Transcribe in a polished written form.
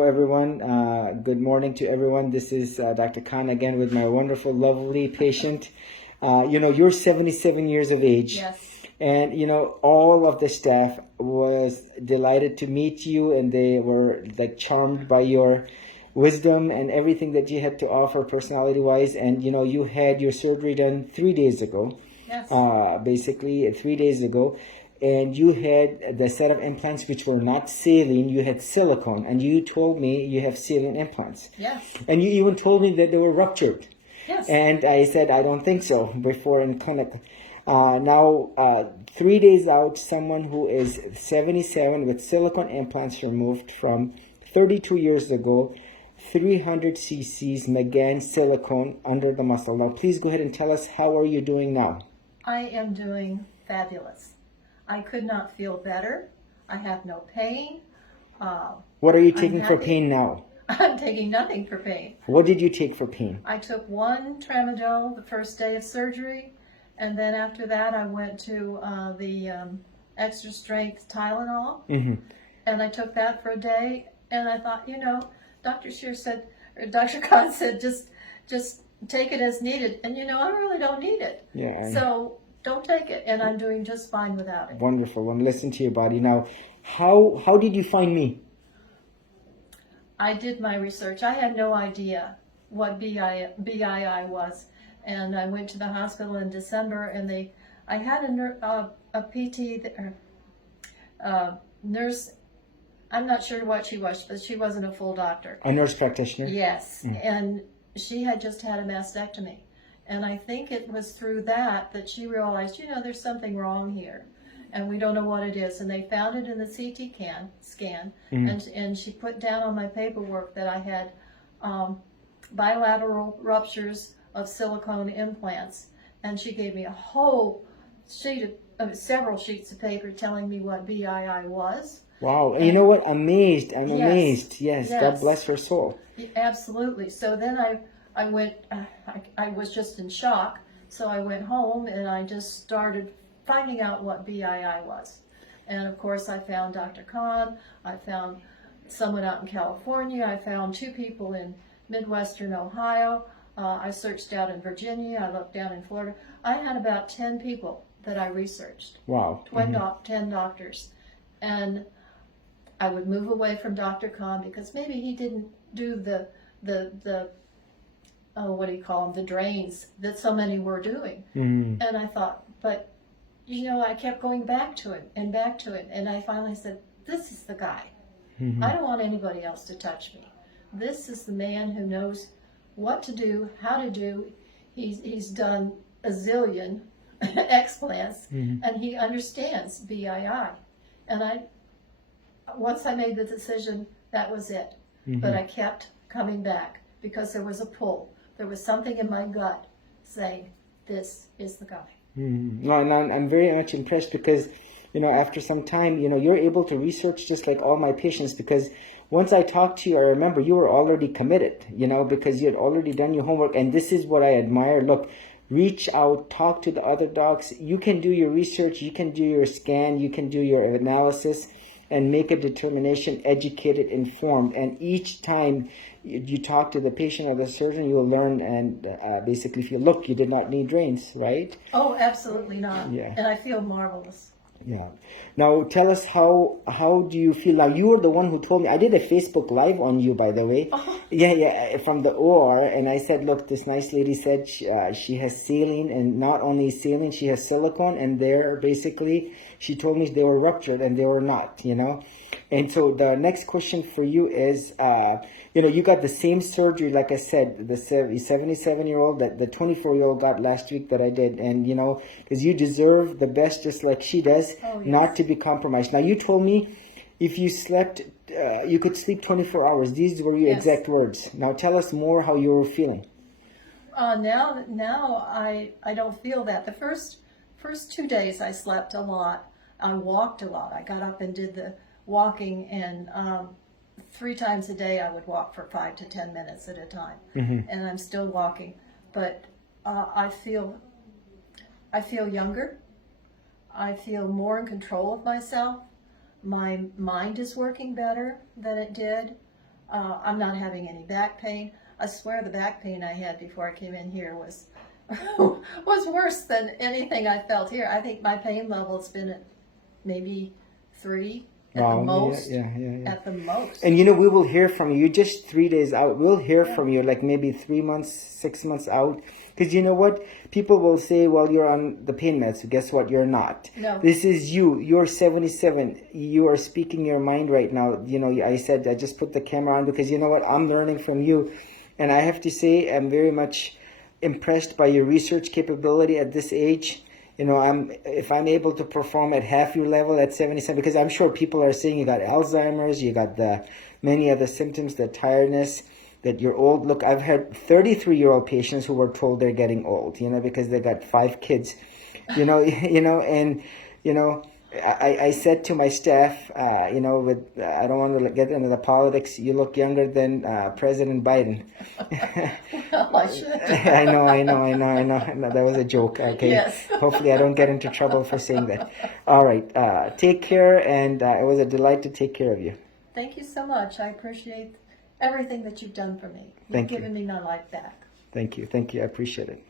Hello everyone, good morning to everyone. This is Dr. Khan again with my wonderful, lovely patient. You're 77 years of age. Yes. And, all of the staff was delighted to meet you, and they were like charmed by your wisdom and everything that you had to offer personality-wise. And, you had your surgery done 3 days ago. Yes. Basically 3 days ago. And you had the set of implants which were not saline, you had silicone, and you told me you have saline implants. Yes. And you even told me that they were ruptured. Yes. And I said, I don't think so, before in clinic. Now, 3 days out, someone who is 77 with silicone implants removed from 32 years ago, 300 cc's McGann silicone under the muscle. Now, please go ahead and tell us, how are you doing now? I am doing fabulous. I could not feel better. I have no pain. What are you taking for pain now? I'm taking nothing for pain. What did you take for pain? I took one tramadol the first day of surgery, and then after that I went to the extra strength Tylenol, and I took that for a day, and I thought, Dr. Khan said, just take it as needed, and I really don't need it. Yeah. So don't take it, and I'm doing just fine without it. Wonderful. Well, listen to your body. Now, how did you find me? I did my research. I had no idea what BII was, and I went to the hospital in December, and I had a PT nurse. I'm not sure what she was, but she wasn't a full doctor. A nurse practitioner? Yes, and she had just had a mastectomy. And I think it was through that she realized, there's something wrong here, and we don't know what it is. And they found it in the CT scan, and she put down on my paperwork that I had bilateral ruptures of silicone implants. And she gave me a whole sheet of several sheets of paper telling me what BII was. Wow. And you know what? I'm amazed. Yes. God bless her soul. Absolutely. So then I went, I was just in shock, so I went home and I just started finding out what BII was. And of course I found Dr. Khan, I found someone out in California, I found 2 people in Midwestern Ohio, I searched out in Virginia, I looked down in Florida. I had about 10 people that I researched. Wow. 10 doctors. And I would move away from Dr. Khan because maybe he didn't do the the drains that so many were doing. And I thought, but I kept going back to it, and I finally said, this is the guy. I don't want anybody else to touch me. This is the man who knows what to do, how to do. He's done a zillion explants, and he understands BII. And once I made the decision, that was it. But I kept coming back because there was a pull. There was something in my gut saying, this is the guy. No, and I'm very much impressed because, after some time, you're able to research just like all my patients, because once I talked to you, I remember you were already committed, because you had already done your homework. And this is what I admire. Look, reach out, talk to the other docs. You can do your research, you can do your scan, you can do your analysis, and make a determination, educated, informed. And each time you talk to the patient or the surgeon, you will learn and basically feel, look, you did not need drains, right? Oh, absolutely not. Yeah. And I feel marvelous. Yeah. Now, tell us, how do you feel? Now, you were the one who told me. I did a Facebook Live on you, by the way. Yeah, from the OR. And I said, look, this nice lady said she has saline, and not only saline, she has silicone. And they're basically, she told me they were ruptured, and they were not, And so the next question for you is, you got the same surgery, like I said, the 77-year-old, that the 24-year-old got last week that I did. And, because you deserve the best just like she does, not to be compromised. Now, you told me if you slept, you could sleep 24 hours. These were your exact words. Now, tell us more how you were feeling. Now I don't feel that. The first 2 days I slept a lot. I walked a lot. I got up and did the walking, and 3 times a day I would walk for 5 to 10 minutes at a time. And I'm still walking, but I feel younger. I feel more in control of myself. My mind is working better than it did. I'm not having any back pain. I swear the back pain I had before I came in here was was worse than anything I felt here. I think my pain level's been at maybe 3 at the most. Yeah. At the most. And we will hear from you. You're just 3 days out. We'll hear from you like maybe 3 months, 6 months out. Because you know what? People will say, well, you're on the pain meds. So guess what? You're not. No. This is you. You're 77. You are speaking your mind right now. I said I just put the camera on because you know what? I'm learning from you. And I have to say, I'm very much impressed by your research capability at this age. If I'm able to perform at half your level at 77, because I'm sure people are saying you got Alzheimer's, you got the many other symptoms, the tiredness, that you're old. Look, I've had 33-year-old patients who were told they're getting old, because they got 5 kids, I said to my staff, I don't want to get into the politics. You look younger than President Biden. Well, I should. I know. That was a joke. Okay. Yes. Hopefully I don't get into trouble for saying that. All right. Take care, and it was a delight to take care of you. Thank you so much. I appreciate everything that you've done for me. You've Thank you. given me my life back. Thank you. I appreciate it.